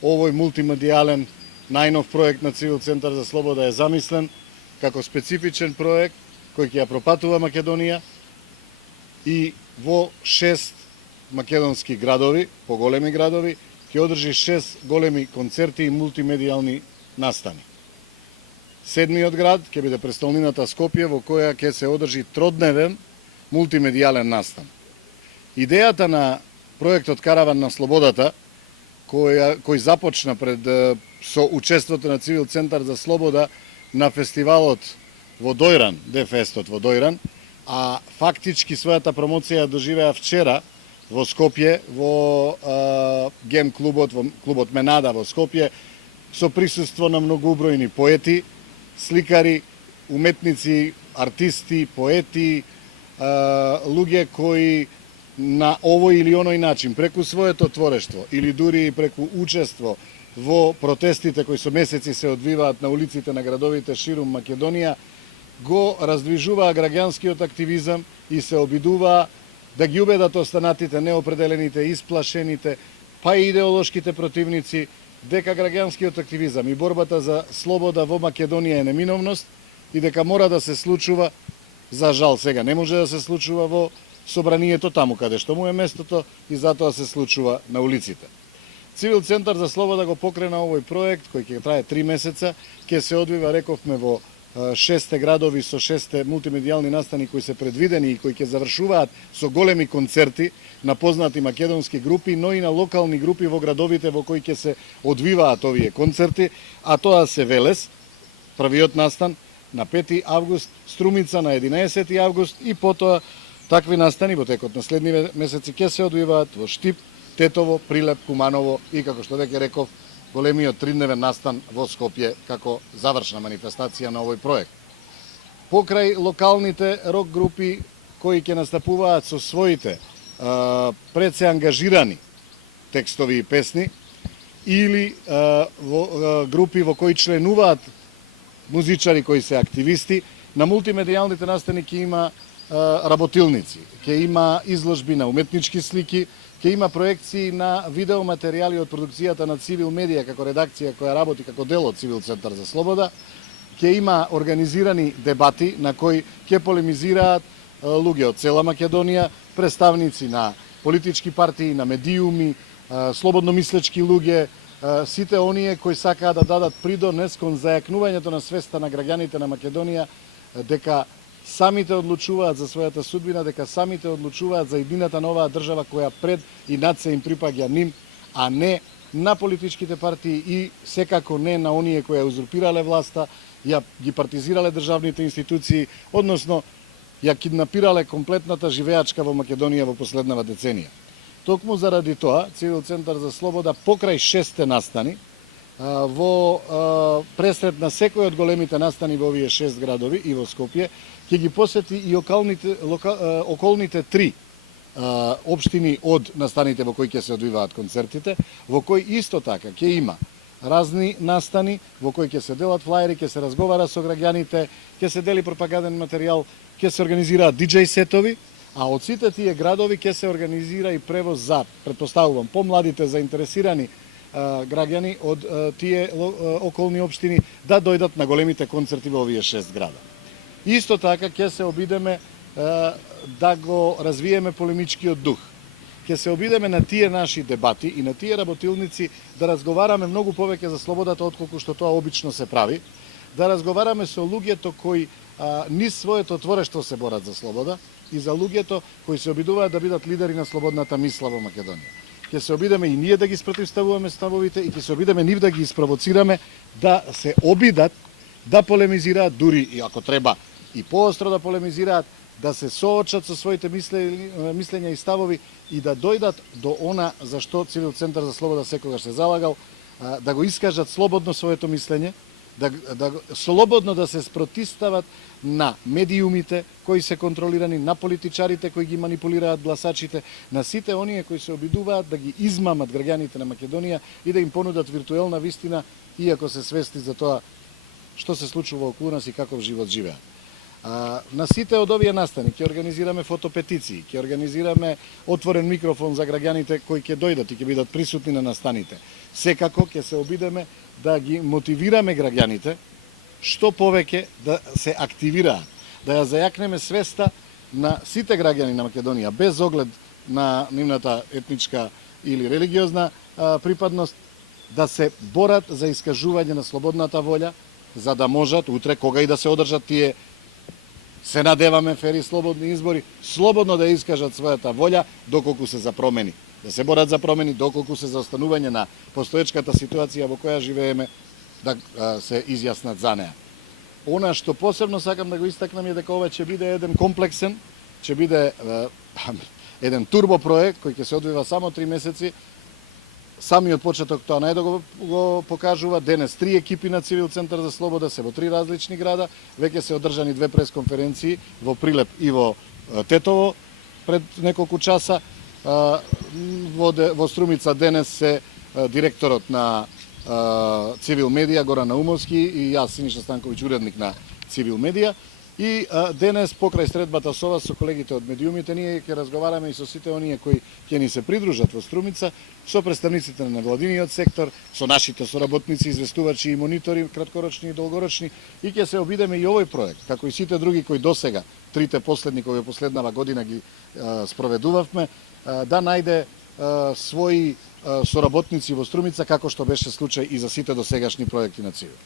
Овој мултимедијален најнов проект на Цивил Центар за Слобода е замислен како специфичен проект кој ќе ја пропатува Македонија и во 6 македонски градови, поголеми градови, ќе одржи 6 големи концерти и мултимедијални настани. Седмиот град ќе биде престолнината Скопје, во која ќе се одржи тродневен мултимедијален настан. Идејата на проектот Караван на Слободата, кој започна со учеството на Цивил Центар за Слобода на фестивалот во Дојран, Дефестот во Дојран, а фактички својата промоција доживеа вчера во Скопје, во гем клубот, во клубот Менада во Скопје, со присуство на многоубројни поети, сликари, уметници, артисти, поети, луѓе кои на овој или оној начин, преку своето творештво или дури и преку учество во протестите кои со месеци се одвиваат на улиците на градовите ширум Македонија, го раздвижуваа граѓанскиот активизам и се обидуваа да ги убедат останатите, неопределените, исплашените, па и идеолошките противници, дека граѓанскиот активизам и борбата за слобода во Македонија е неминовност и дека мора да се случува, за жал сега не може да се случува во собранието таму каде што му е местото и затоа се случува на улиците. Цивил Центар за Слобода го покрена овој проект кој ќе трае 3 месеца, ќе се одвива, рековме, во 6 градови со 6 мултимедијални настани кои се предвидени и кои ќе завршуваат со големи концерти на познати македонски групи, но и на локални групи во градовите во кои ќе се одвиваат овие концерти, а тоа се Велес, првиот настан на 5 август, Струмица на 11 август и потоа такви настани во текот на следни месеци ќе се одвиваат во Штип, Тетово, Прилеп, Куманово и, како што веќе реков, големиот 3-дневен настан во Скопје како завршна манифестација на овој проект. Покрај локалните рок групи кои ќе настапуваат со своите пред се ангажирани текстови и песни или групи во кои членуваат музичари кои се активисти, на мултимедијалните настани ќе има работилници, ќе има изложби на уметнички слики, ќе има проекции на видеоматеријали од продукцијата на Цивил Медија како редакција која работи како дел од Цивил Центар за Слобода, ќе има организирани дебати на кои ќе полемизираат луѓе од цела Македонија, представници на политички партии, на медиуми, слободно мислечки луѓе, сите оние кои сакаат да дадат придонес кон зајакнувањето на свеста на граѓаните на Македонија дека самите одлучуваат за својата судбина, дека самите одлучуваат за иднината на оваа држава која пред и над се им припаѓа ним, а не на политичките партии и секако не на оние кои ја узурпирале власта, ја ги партизирале државните институции, односно ја киднапирале комплетната живеачка во Македонија во последнава деценија. Токму заради тоа, Цивил Центар за Слобода покрај 6 настани, во пресред на секој од големите настани во овие 6 градови и во Скопје, ќе ги посети и околните 3 општини од настаните во кои ќе се одвиваат концертите, во кои исто така ќе има разни настани, во кои ќе се делат флаери, ќе се разговара со граѓаните, ќе се дели пропаганден материјал, ќе се организираат диџеј сетови, а од сите тие градови ќе се организира и превоз за, претпоставувам, помладите заинтересирани граѓани од тие околни општини да дојдат на големите концерти во овие 6 града. Исто така ќе се обидеме да го развиеме полемичкиот дух. Ќе се обидеме на тие наши дебати и на тие работилници да разговараме многу повеќе за слободата отколку што тоа обично се прави, да разговараме со луѓето кои низ своето творештво се борат за слобода и за луѓето кои се обидуваат да бидат лидери на слободната мисла во Македонија. Ќе се обидеме и ние да ги спротивставуваме ставовите и ќе се обидеме нив да ги испровоцираме да се обидат, да полемизираат, дури и ако треба и поостро да полемизираат, да се соочат со своите мислења и ставови и да дојдат до она за што Цивил Центар за Слобода секогаш се залагал, да го искажат слободно своето мислење, слободно да се спротивстават на медиумите кои се контролирани, на политичарите кои ги манипулираат гласачите, на сите оние кои се обидуваат да ги измамат граѓаните на Македонија и да им понудат виртуелна вистина, иако се свести за тоа што се случува околу нас и каков живот живеат. На сите од овие настани ќе организираме фотопетиции, ќе организираме отворен микрофон за граѓаните кои ќе дојдат и ќе бидат присутни на настаните. Секако ќе се обидеме да ги мотивираме граѓаните што повеќе да се активираат, да ја зајакнеме свеста на сите граѓани на Македонија, без оглед на нивната етничка или религиозна припадност, да се борат за искажување на слободната волја, за да можат утре, кога и да се одржат тие, се надеваме, фери слободни избори, слободно да искажат својата волја доколку се за промени. Да се борат за промени доколку се за останување на постоечката ситуација во која живееме, да се изјаснат за неа. Она што посебно сакам да го истакнам е дека ова ќе биде еден комплексен, ќе биде еден турбо проект кој ќе се одвива само 3 месеци. Самиот почеток тоа најдо го покажува. Денес 3 екипи на Цивил Центар за слобода се во 3 различни града. Веќе се одржани 2 пресконференции во Прилеп и во Тетово пред неколку часа. Во Струмица денес се директорот на Цивил Медија Горан Наумовски и јас Синиша Станковиќ, уредник на Цивил Медија. И денес покрај средбата со вас, со колегите од медиумите, ние ќе разговараме и со сите оние кои ќе ни се придружат во Струмица, со представниците на невладиниот сектор, со нашите соработници, известувачи и монитори, краткорочни и долгорочни, и ќе се обидеме и овој проект, како и сите други кои досега, трите последни кои последнава година ги спроведувавме, да најде своји соработници во Струмица, како што беше случај и за сите досегашни проекти на Цивил.